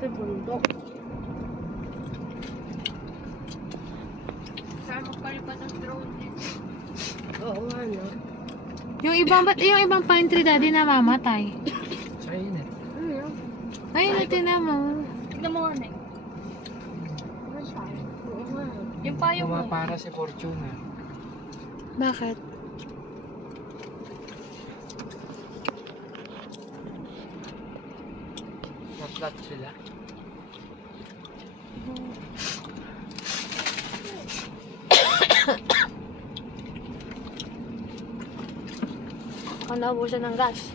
sa bundok. Saan magpalipat ang drone dito? Oo nga, no? Yung ibang pine tree daddy namamatay. Sa init. Ano yun? Ayun na tinama. Tignan mo nga, eh. Ano siya? Oo nga. Yung payo mo. Pumapara si Fortuna. Bakit? Na-flat sila. Kung naubusan ng gas.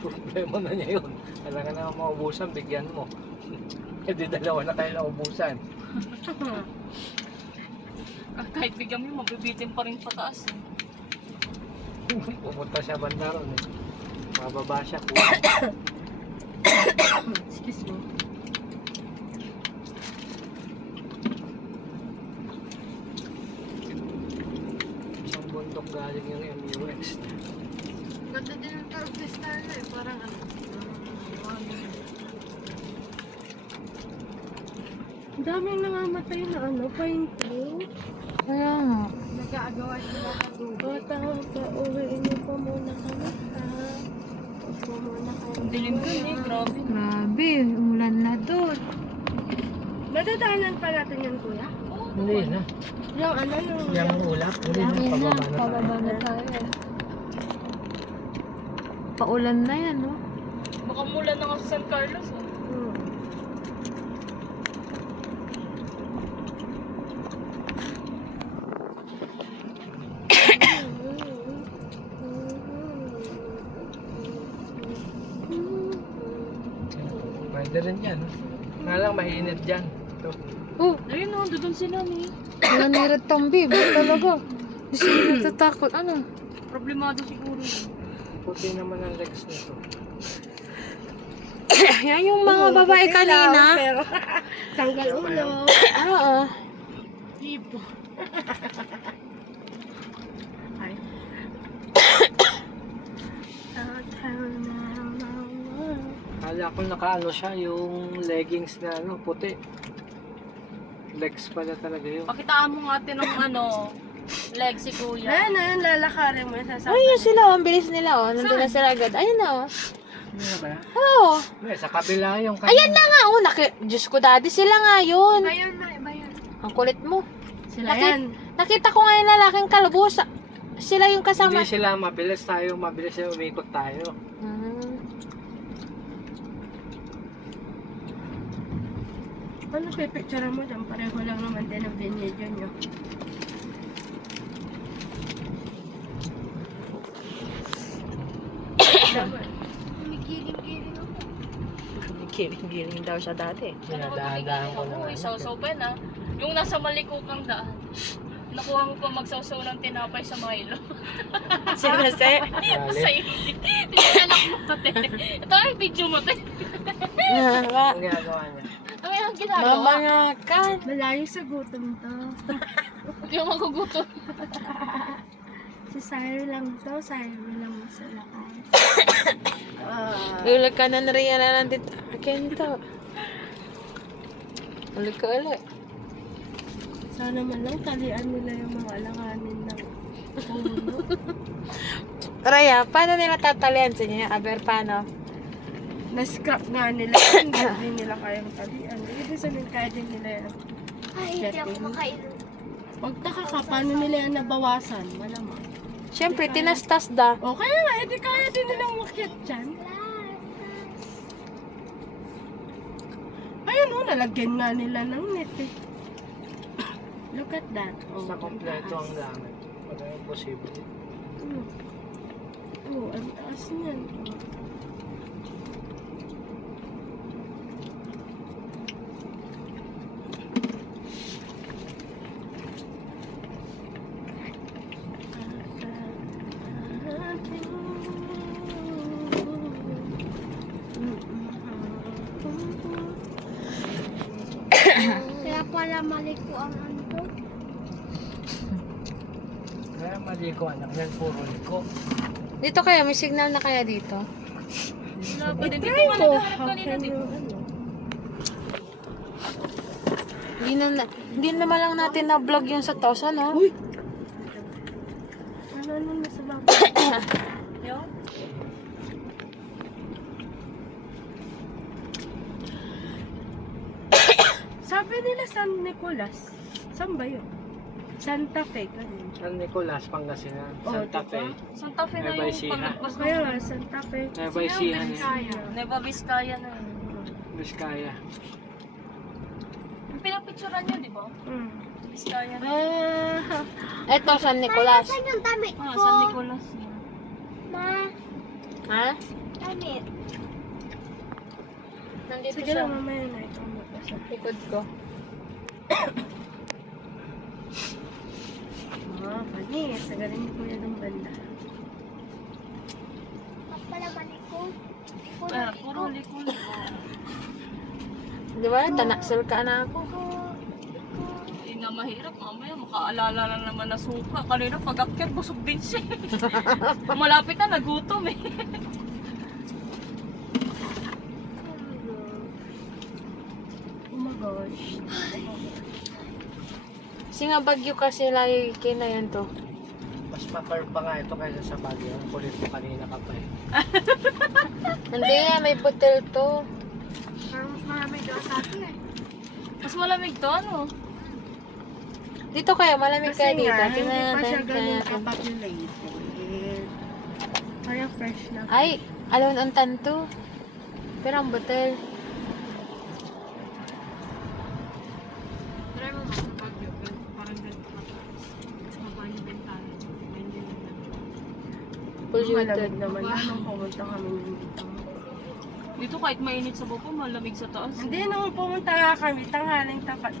Problema na niya yun. Kailangan ka na maubusan, bigyan mo. E di dalawa na kayo naubusan. Kahit bigyan mo, mabibitin pa rin pataas. Pupunta siya banda ron eh. Mababa siya. Excuse me. Isang bundok galing yung MUX niya. Ganda din ang tarpes na eh. Parang ano. Ang daming nangamatay na ano, pine tree. Kaya nga. Nag-aagawa sila ng O, tawag ka, uwiin niyo po muna kami, ha? Upo muna kayo. Dilim ka eh, grabe. Grabe, umulan na doon. Madadaanan pa natin yan, kuya? Hindi na. Yung ano, Yung ulap, hindi na. Yun na, Pababa na tayo. pababa na tayo. Paulan na yan, no? Baka mula na nga sa San Carlos. Oh. Hmm. Pwede rin yan. Nga lang mainit dyan. Ito. Oh, Ayun o, doon sila ni. nanirad tambi. Ba't talaga? Hindi sila natatakot. Ano? Problemado siguro yun. Puti naman ang legs nito. Yan yung mga babae Puti lang, kanina. Pero, tanggal ulo. Oo. Hipo. Ay. Kala ko nakaano siya, yung leggings na ano, puti. Legs pala talaga yun. Pakitaan mo nga atin ng ano, leg si kuya. Ayan, ayan, lalakarin mo. Sasabi. Ay, yun sila. Oh. Ang bilis nila. Oh. Nandun na sila agad. Ayun na. Oh. Ano na ba yan? Oo. Hindi, sa kabila yung Ayan na nga. Oh, Diyos ko, daddy. Sila nga yun. Iba yun na, iba yun. Ang kulit mo. Sila yan. Nakita ko nga yung lalaking kalabos. Sila yung kasama. Hindi sila mabilis tayo, mabilis na umikot tayo. Hmm. Ano pipicture mo dyan? Pareho lang naman din ang video nyo. Kumigiling-giling ako. Giling-giling daw siya dati. Dinadaan ko na. Uy, sausaw pa na. Yung nasa malikukang daan. Nakuha mo pa magsawsaw ng tinapay sa Milo. Sinase. Sa hindi. Tinalak mo pati. Ito ay video mo te. Ang ginagawa niya. Ano yung ginagawa? Mamangakan. Malayo sa gutom to. Hindi ako magugutom. Si Syro lang to. Syro lang sa lakay. Ulag ka na nariyan na lang dito. Akin to. Ulag ka ulit. Sana man lang talian nila yung mga alanganin ng puno. Raya, paano nila tatalian sa inyo? Aber, paano? Na-scrap nga nila. Hindi nila kayang talian. Ibig sabihin kaya din nila yan. Ay, hindi ako makainom. Magtaka ka, paano nila yan nabawasan? Malamang. Siyempre, tinastas da. O kaya nga, edi kaya din nilang makyat dyan. Ayun o, nalagyan nga nila ng net eh. Look at that. Oh, Sa kompleto ang gamit. Wala yung posible. Oh, ang taas niyan. Kaya pala maliko ang ano. Kaya maliko anak yan, puro liko. Dito kaya, may signal na kaya dito? Wala pa din. Dito Try nga mo. naghahanap kanina dito. Hindi naman lang natin na-vlog yung sa Tosa, no? Ano nasa baba? Yun. Sabi nila San Nicolas. Saan ba yun? Santa Fe. Ganun. San Nicolas, Pangasinan. Oh, Santa diba? Fe. Santa Fe na Nueva yung Ecija. pagkakpas O kaya nga, Santa Fe. Nueva Ecija niya. Nueva Vizcaya na yun. Vizcaya. Yung pinapicturan nyo, di ba? Mm. Vizcaya na. Ito, San Nicolas. San Nicolas. Ha? Nandito Sige sa lang, mamaya na ikaw magbasa. likod ko. Panis. Sagarin ni Kuya ng banda. Puro likod. Di ba? Tanaksul ka na ako. Hindi na mahirap. Mamaya makaalala lang naman na suka. Kanina pag-akyat, busog din siya. Malapit na, nagutom eh. Oh my gosh. Kasi nga bagyo kasi lagi kinayan to. Mas mapar pa nga ito kaysa sa Baguio. Ang kulit mo kanina ka pa eh. Hindi nga, may butel to. Mas malamig to, ano? Dito kaya, malamig kaya dito. Hindi Tingnan pa siya natin. ganun Tingnan natin. kapopulated. Kaya fresh na. Ay, alon ang tanto. Pero ang butel. Malamig Polluted. naman yan nung pumunta kami dito. Dito kahit mainit sa baba, malamig sa taas. Hindi, nung pumunta nga kami, tanghaling tapat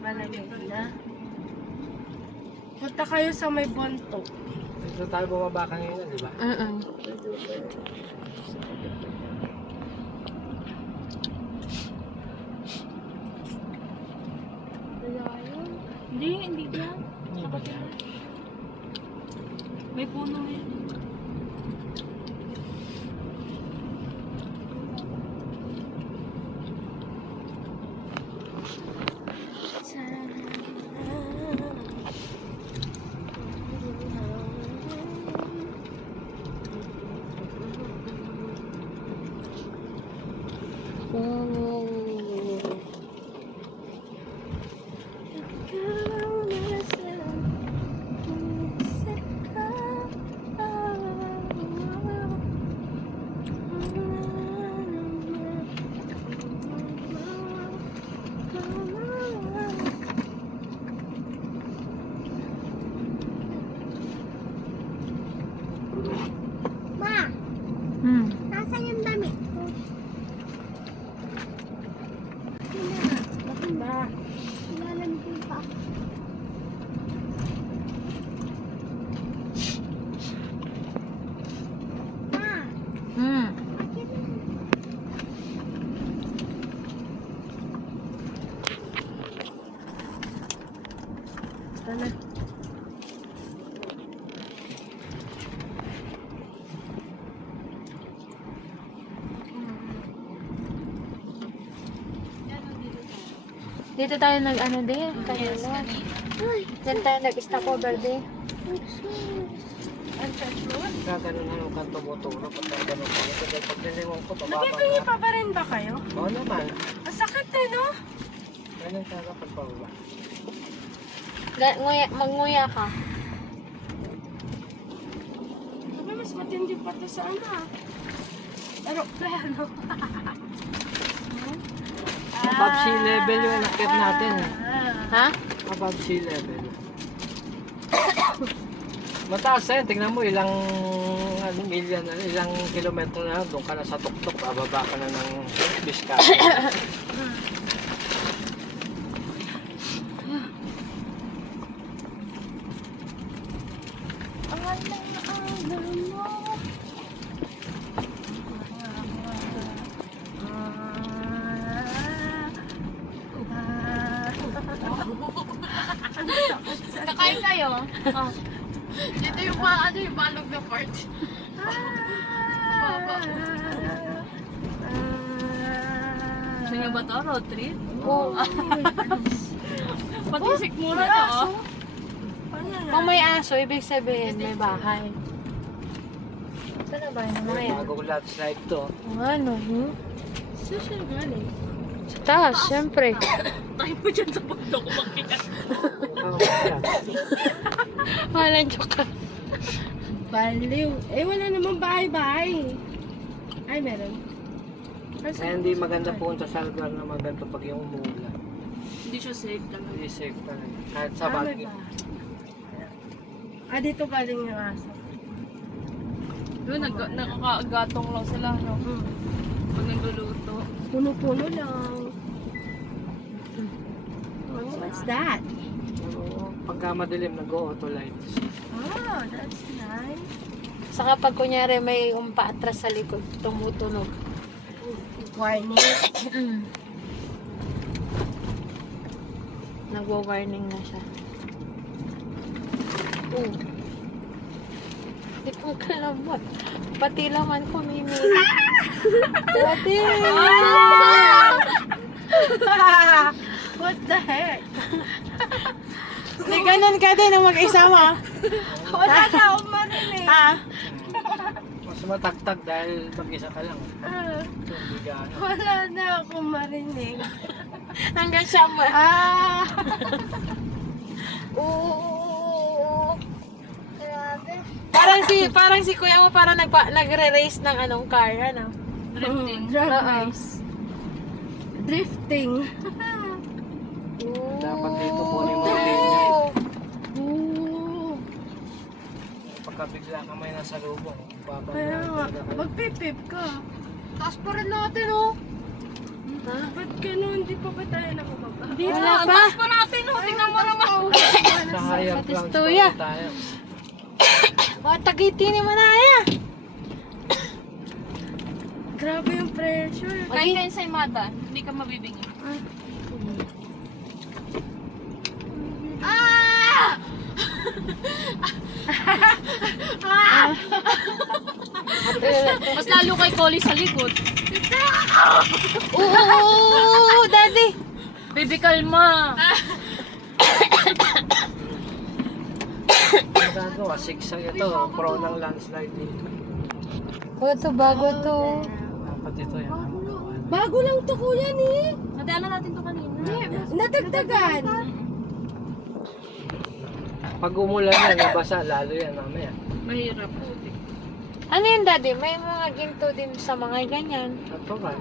malamig na. Punta kayo sa may Bonto. Dito tayo bumaba kanina, di ba? Hindi dyan. Hindi ba dyan? May puno eh. Nasaan yung damit ko? Ba? Lalamigin pa. Ma, bakit? Ito na. Dito tayo nag-ano din, kanina. Diyan tayo nag-stopover din. Gaganon na yung kanto mo turo. Pag gaganon ko. Kasi pag nilingon ko, bababa Nabibingi na. pa ba rin ba kayo? Oo naman. Ang sakit eh, no? Ganun talaga pagpababa. Magnguya ka. Sabi, mas matindi pa to sa ano ah. Aeroplano. Above sea level yung nakit natin. Ha? Above sea level. Mataas na yun. Tingnan mo ilang milyan, ilang kilometro na doon ka na sa tuktok. Bababa ka na ng Vizcaya. Kakain kayo? Oh. Dito yung yung balog na part. May Ano ba to? Road trip? Oo. Pati sikmura na, oh. Kung may aso, ibig sabihin may bahay. Saan na bahay ng mga yan? Bagong lot slide to. Ano? Saan siya galing? Sa taas, syempre. Tayo mo dyan sa bundok umakyat. Walang joke ka. Baliw. Eh, wala namang bahay-bahay. Ay, meron. Kaya hindi maganda punta sa lugar na maganda pag yung umulan. Hindi siya safe talaga. Hindi safe talaga. Kahit sa May Baguio. bahay. Dito galing yung aso. Doon, nakakagatong lang sila, no? Pag nagluluto. Puno-puno lang. Oh, what's that? Pero pagka madilim, nag-auto lights. Oh, that's nice. Saka pag kunyari may paatras sa likod, tumutunog. Warning. Nagwa-warning na siya. Oh. Di pang kalamot. Pati laman ko, Mimi. Dati! What the heck? Di ganun ka din ang mag-isama. Wala na akong marinig. Ha? Mas matagtag dahil mag-isa ka lang. Ah, So, hindi gaano. wala na akong marinig. Hanggang siya mo. Oo. Grabe. Parang si kuya mo parang nagre-race ng anong car, ano? Drifting. Drag Oo. race. Drifting. Dapat dito kunin mo yung linya. Ooh. Pagka bigla ka may nasa lubong, Kaya babangyan nga, talaga kayo. magpipip ka. Taas pa rin natin, oh. Ba't ganun? Di pa ba tayo nakababa? Wala pa. Taas pa natin, oh. Tingnan mo naman. Sa higher Sa grounds Testuya. pa tayo. Mga tagiti ni Manaya. Grabe yung pressure. Kain kain sa imada. Hindi ka mabibigyan. Mas lalo kay Collie sa likod. Oo, daddy. Baby, kalma. Magagawa, sigsag ito. Pro ng landslide dito. Oh, ito bago to. Dapat ito yan. Bago lang to kuya ni. Nadaanan natin to kanina. Natagdagan. Pag umulan na, nabasa, lalo yan mamaya. Mahirap. Ano yun, daddy? May mga ginto din sa mga ganyan. Ito ba?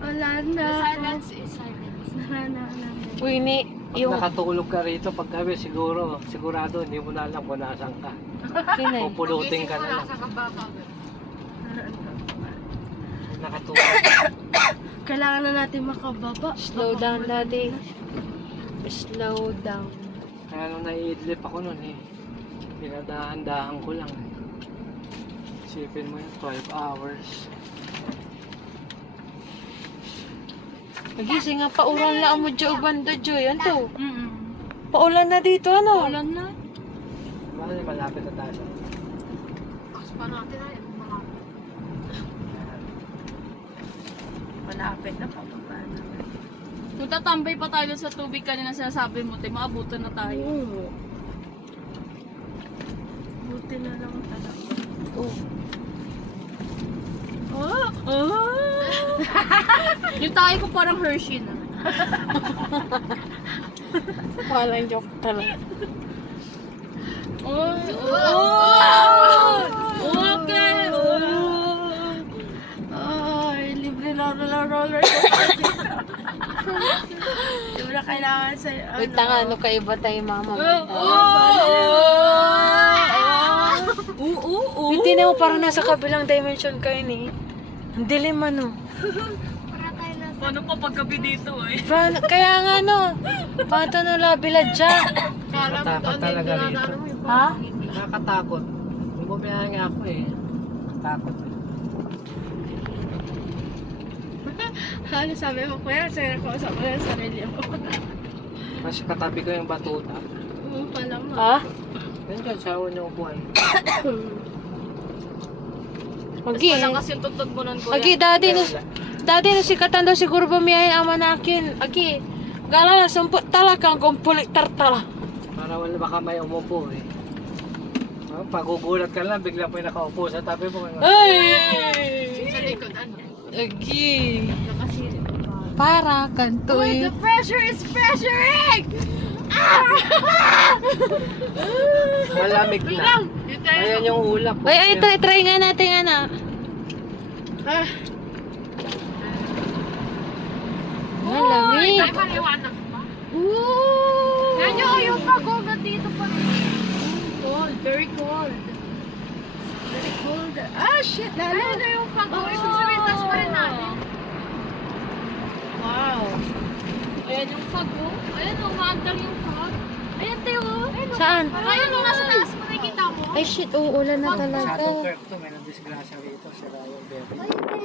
Wala na. Silence is silence. Wala na. Winnie, Pag yung... nakatulog ka rito, pag gabi, sigurado, hindi mo na alam kung nasaan ka. Kinay. Pupulutin ka na lang. Sa kabaka. Nakatulog. Kailangan na natin makababa. Slow down, daddy. Slow down. Kaya nung naiidlip ako nun pinadahan-dahan ko lang. Isipin mo yun, 12 hours. Nagising nga, paulan lang mo dyan, banda dyan. Yan to. Mm-mm. Paulan na dito, ano? Ulan na. Bakit malapit na tayo? Taas pa natin ay. Malapit na pababa na. Kung tatambay pa tayo sa tubig kanina sinasabi mo, maabutan na tayo. Oo. Buti na lang talaga. Oh. Yung tayo ko parang Hershey na. Walang joke talaga. Okay. Ay, libre na roller coaster dito. Di mo na kailangan sa Wait lang, ano kaiba tayo, mama? Hindi na mo parang nasa kabilang dimension kayo ni. Ang dilim, ano? Para tayo na. Paano pa paggabi dito eh? Kaya nga, no? Pato no labilad dyan. Kala mo Matakot doon talaga yung rito. dinadaanan mo yung Ha? hindi. Nakakatakot. Yung bumiyahe nga ako eh. Takot eh. Ano sabi mo, kuya? Sa'yo nakausap mo na yung sarili mo. Mas katabi ko yung batuta. Pala mo. Ha? Nandiyan sa unang upuan. Lagi eh. Malakas yung tugtog mo nun, kuya. Lagi, dati no sikatan daw siguro bumiyahin ama na akin. Lagi, gala na sumpot talagang kumpulik tartala. Para wala baka may umupo eh. Pagugulat ka lang, bigla po yung nakaupo sa tabi mo. Ay! Sa likod, ano? Lagi. Nakasirit ko pa. Para kantoy. Pressure is pressuring! Malamig na. Ayan yung ulap. Ay, try nga natin ano. Malamig. Ay, maliwanag pa. Yan yung pagogat dito pa rin. Cold, very cold. Very cold. Ah, shit! Lalo. Ayun na yung pagogat. Ibig sabihin, taas pa rin natin. Wow. Ayan yung fog, oh. Ayan, oh, maandar yung fog. Ayan, Teo. Saan? Ayun, nung nasa taas mo nakikita mo. Ay shit, uulan na Sa talaga. Dunkirk to, may nang-disgrasya rito. Sira yung berry.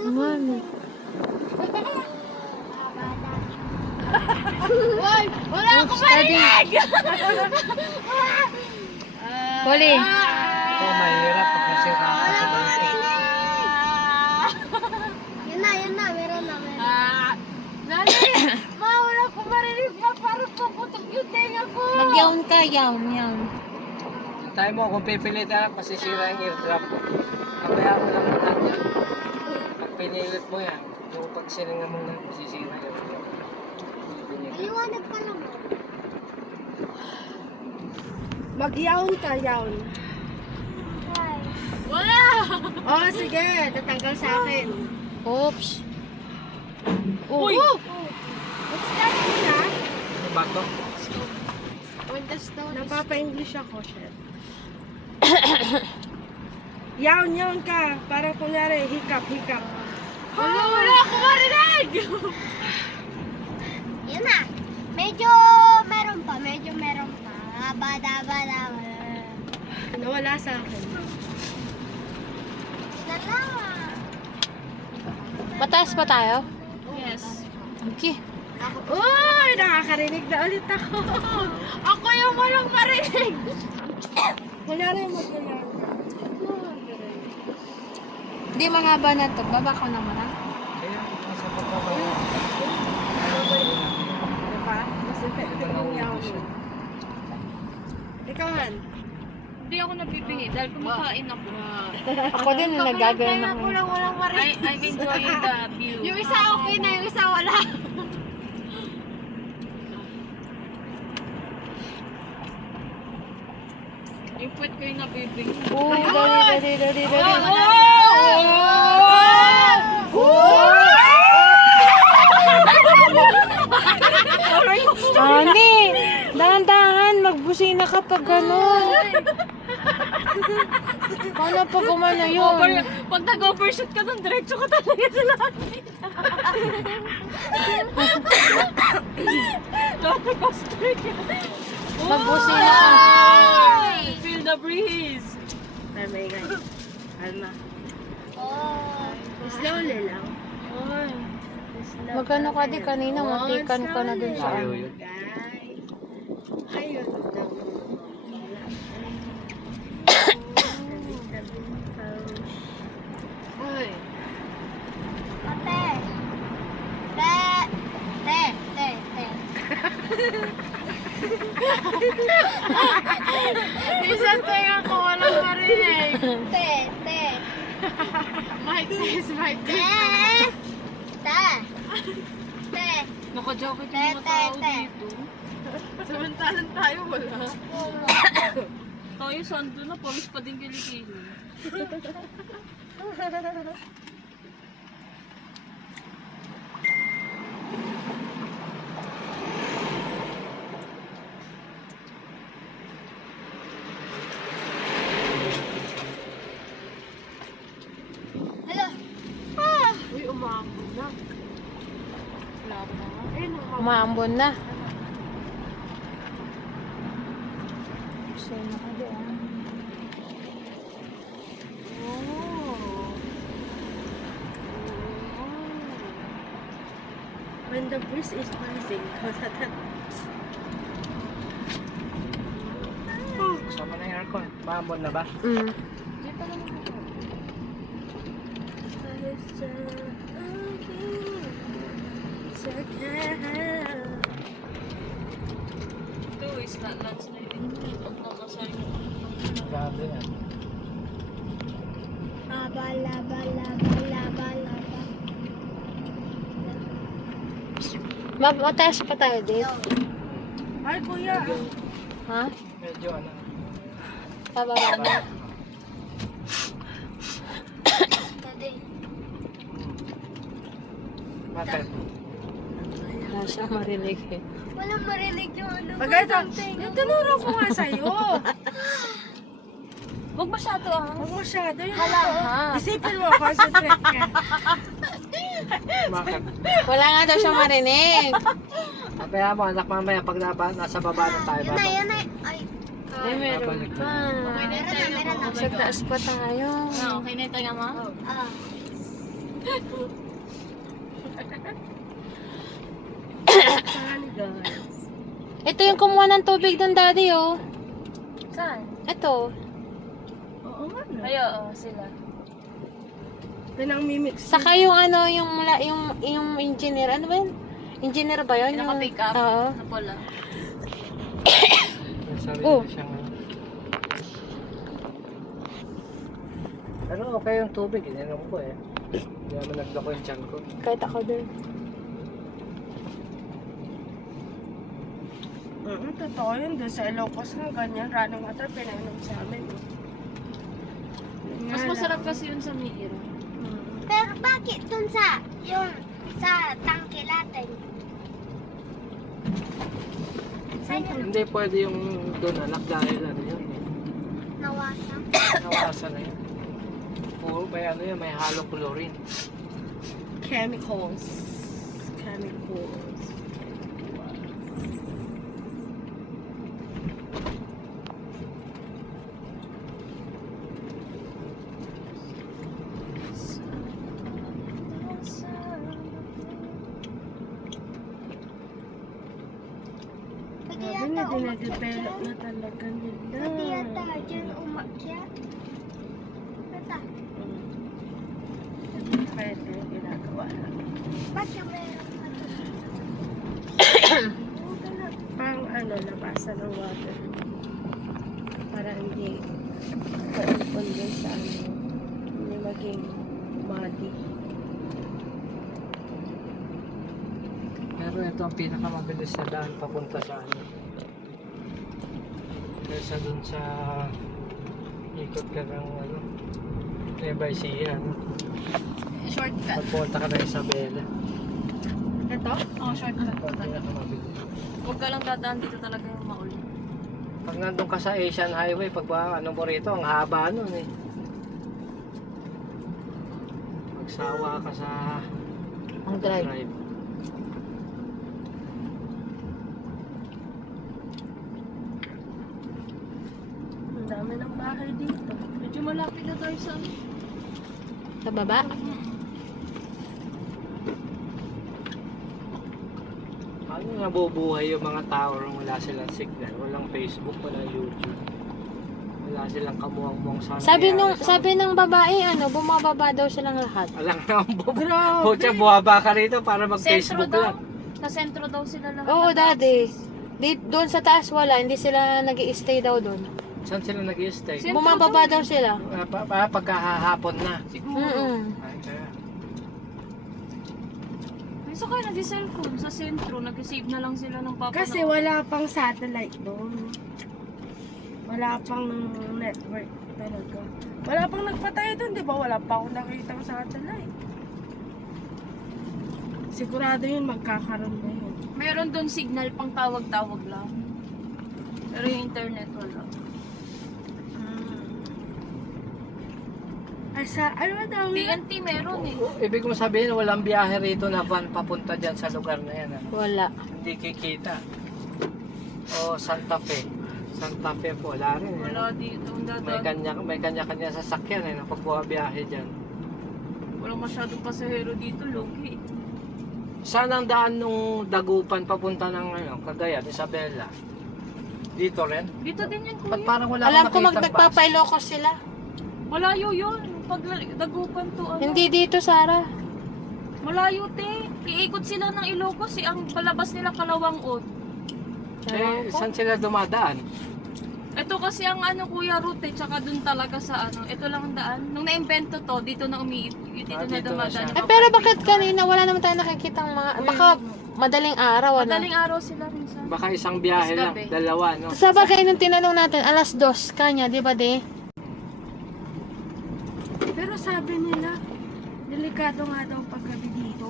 Mami. Uy, wala akong marinig! Poli. Ito, mahirap pag nasira ka sa bangko. Yan na, meron na. Nani, wala akong marinig pa, parang paputok yung tenga ko. Mag-yawn ka, yawn. Tayo mo, kung pipilitan ako, masisira yung eardrum ko. Kapaya mo lang natin. Pag pinilit mo yan, yung pag siningan mo na, masisira yung eardrum. Liwanag pa naman. Mag-yawn ka, yawn. Wala! Oh, sige. Tatanggal sa akin. Oops. Uy! What's that, Tina? Ano ba ito? When the stone is... Napapa-English ako, shit. Yawn ka. Parang kunyari, hiccup. Wala akong marinig! Yan na. Medyo meron pa. Bada. Nawala sa akin. Dala. Mataas pa tayo? Yes. Okay. Uy! Nakakarinig na ulit ako. Ako yung walang marinig. Kunyari, mag-yawn. Hindi mahaba na to. Baba ko naman ha. Kaya, nasa pagkakawa. Diba? Mas effective yung yawn. Ikaw, Han. Hindi ako nabibingi dahil kumakain ako. Ako din na nagagawin ng... Walang marinig. I'm enjoying the view. Yung isa okay na, yung isa wala. Yung puwet ko yung nabibingi. Dali. Ani, dahan-dahan, magbusina ka pag gano'n. Paano pag umano yun? Pag nag-overshoot ka dun, diretso ka talaga sa lahat. Lotte coaster ka. Magbusina ka. Feel the breeze. Oh my God. Alma. Oh. Slowly lang. Magano ka di kanina, matikan ka na dun sa Ayaw ano. yun. Ayun daw. Uy. Ate. Te. Isang tenga ko, walang marinig. Te. My taste. Te. Naka-jacket yung mga tao dito. Samantalang tayo, wala. Tayo sando na, pawis pa din kilikili. Hello. Uy, umambon na. Wala pa. Ayun, Umaambon na. Busina ka di ah. And the breeze is freezing. Sama na yung aircon. Maamon na ba? Mm. Ito is lunch na yun. Pag nakasay. Grabe yan. Bala, bala, bala, bala, bala. Mataas pa tayo dito. Ay, kuya. Ha? Medyo ano. Pababa na. Daddy. Bakit? Wala siyang marinig eh. Walang marinig yung ano. Pagkita, yung tinuro ko nga sa'yo. Huwag masyado ah. Huwag masyado yun. Hala ha. Isipin mo, concentrate ka. Bakit? Wala nga daw siyang marinig. Kaya mo anak mamaya pag nasa baba na tayo. Yan na, yan na. Ay. Ay, meron Babalik pa. Meron na. Sa taas pa tayo. Okay na ito nga ma? Ah. Saan, guys? Ito yung kumuha ng tubig ng daddy, oh. Saan? Ito. Oo nga na. Ay, oo, sila. Pinang-mimix. Saka yung ano, yung engineer. Ano ba yun? Engineer ba yun? Yung naka-pick up Oo. na pula. May sarili Oh. siyang ano. Pero okay yung tubig, ininom ko eh. Hindi naman naglako yung tiyan ko. Kahit ako din. Totoo yun. Doon sa Ilocos nga, ganyan. Running water, pinainom sa amin. Mas masarap kasi yun sa Miir. Pero bakit dun sa, yung, sa tangke natin? Saan yun? Hindi pwede yung doon anak dahil ano yun eh. Nawasan? Nawasan na yun. Puro may ano yun, may halong chlorine. Chemicals. Chemicals. Pwede Sabi yata na, umakyat dinadevelop dyan. na talaga nila. Pwede yata dyan umakyat. Bata, Hindi kaya ito yung ginagawa lang. bakit meron ka dun? Pang ano, labasan ng water. Para hindi maipon din sa ano. Hindi maging muddy. Pero ito ang pinakamabilis na daan papunta sa ano. Kaysa dun sa ikot ka ng ano, nearby sea, ano. Shortcut. Pagpunta ka ng Isabela. Ito? Oo, shortcut. Ito ang pinakamabilis. Huwag ka lang dadaan dito talaga yung maul. Pag nandun ka sa Asian Highway, pag ano mo rito, ang haba nun eh. Magsawa ka sa Ang drive. drive. Ang dami ng bahay dito. Medyo malapit na tayo sa Sa baba? Paano nabubuhay yung mga tao nung wala silang signal? Walang Facebook, walang YouTube. Wala silang kamuang-muang sana. Sabi ng babae, ano, bumababa daw silang lahat. Alam na ang Grabe! Pucha, buwaba ka rito para sentro mag-Facebook daw. lang. Sa sentro daw sila lahat. Oo, nag-access. daddy. Doon sa taas wala, hindi sila nag-i-stay daw doon. Saan sila nag-i-stay? Sentro Bumababa daw daw sila. Pagkahapon na. Siguro. Ay, kaya. Minsan kayo nag-cellphone sa sentro. Nag-save na lang sila ng papa. Kasi wala pang satellite doon. Wala pang network talaga. Wala pang nagpatay doon, di ba? Wala pa akong nakita ng satellite. Sigurado yun, magkakaroon na yun. Meron doon signal pang tawag-tawag lang. Pero yung internet wala. Asa, ano ba daw? TNT meron eh. Ibig mo sabihin, walang biyahe rito na van papunta dyan sa lugar na yan. Wala. Hindi kikita. O Santa Fe. Santa Fe po, wala rin. Wala dito. May kanya-kanya sasakyan eh, na pagbuha biyahe dyan. Walang masyadong pasahero dito. Logi. Saan ang daan nung Dagupan papunta ng Cagayan, Isabela? Dito rin? Dito din yun, Ba't kuya. parang wala Alam ko akong makitang bus? nagpapailocos sila. Malayo yun. Pag Dagupan to, ano. Hindi dito, Sarah. Malayo, te. Iikot sila ng Ilocos, ang palabas nila Kalawang-ot. Eh, saan sila dumadaan? Ito kasi ang kuya route, tsaka dun talaga sa ito lang ang daan. Nung na-invento to, dito na dito na dito na dumadaan. siya. yung Pero mga bakit kanina wala naman tayo nakikita mga... Baka madaling araw, ano? Madaling araw sila minsan. Baka isang biyahe Mas lang, gabi. dalawa, no? Sa bagay nung tinanong natin, alas 2 kanya, di ba, de? Pero sabi nila, delikado nga daw paggabi dito.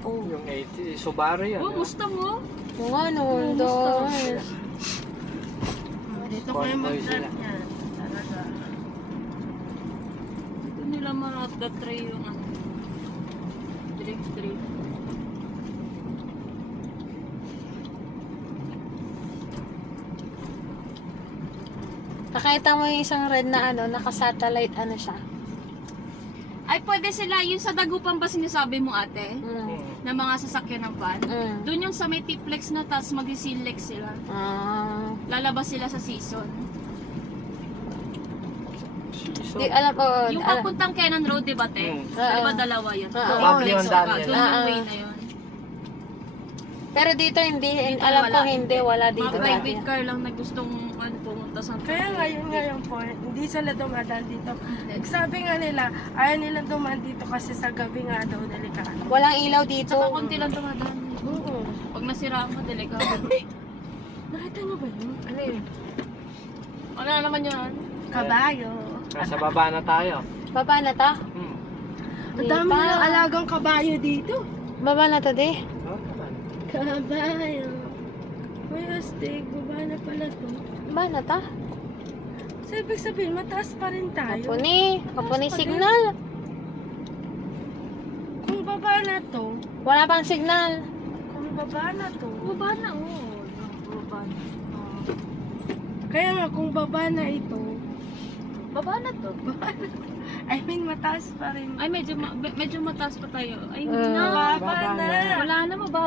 Oh, yung 80, Subaru yan. Oh, no? Mustang mo. Kung ano, doon. Dito kayo Convoy mag-drive sila. yan. Talaga. Dito nila try yung drift. Nakita mo yung isang red na naka-satellite siya. Ay, pwede sila, yun sa Dagupan ba sinasabi mo, ate? Mm. Na mga sasakyan ng van. Mm. Doon yung sa may T-Flex na, tas mag-select sila. Ah. Lalabas sila sa season. So, Di alam ko. Yung papuntang Kenan Road, di ba, te? Mm. Di ba dalawa yun? Oo. Baguio ang daan Doon nila. yung way na yun. Pero dito hindi, Dito alam ko wala. hindi, wala Mga dito. private car lang na gustong pumunta sa Kaya ngayon po, hindi sila dumadaan dito. Sabi nga nila, ayaw nilang dumaan dito kasi sa gabi nga daw delikado. Walang ilaw dito. Saka konti lang tumadaan. Oo. Pag nasiraan mo, delikado. Nakita niyo ba yun? Ano yun? Ano na naman yan? Kabayo. Nasa baba na tayo. Baba na ta? Hmm. Ang dami ng alagang kabayo dito. Baba na ta, de? Oh, naman. Kabayo. May astig, baba na pala to. Baba na ta? So, ibig sabihin, mataas pa rin tayo. Kapuni signal. Kung baba na to, Wala pang signal. kung baba na to, Baba na, oh. Baba na. kaya nga kung baba na ito, Baba na to. I mean, mataas pa rin. Ay, medyo mataas pa tayo. Ay, Ah. na. Baba na. Wala na, mababa.